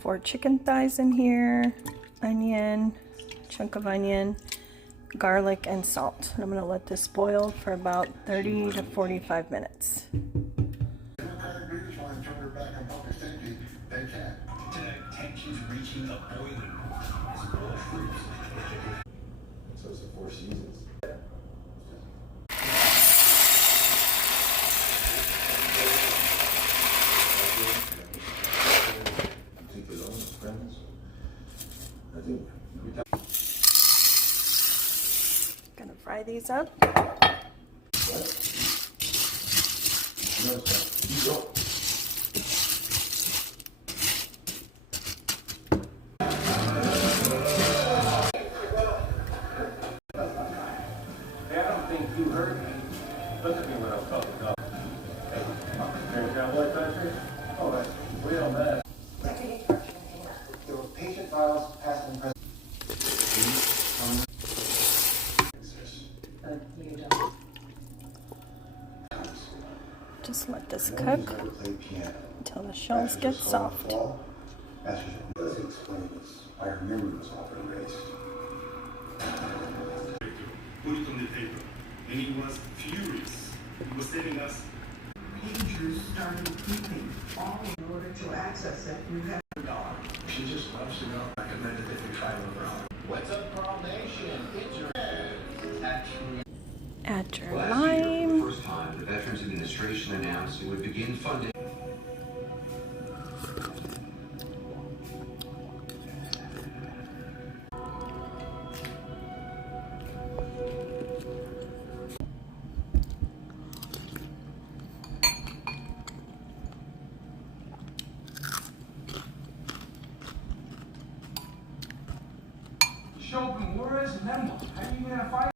4 chicken thighs in here, onion, chunk of onion, garlic, and salt. And I'm going to let this boil for about 30 to 45 minutes. So it's the 4 seasons. Gonna fry these up. You heard me. Look at me when I'm talking about. There's that blood pressure. Oh, that's real mess. There were patient files, past and present. Just let this cook until the shells get soft. Let's explain this. I remember this all been raised. Put it on the table. And he was furious. He was telling us. Pagers started beeping all in order to access it. You have a dog. She just loves to know. Recommended that we try over on. What's up, Carl Nation? It's your Add your Last year, for lime. the first time, the Veterans Administration announced it would begin funding. Show them where is and then what? How are you gonna fight?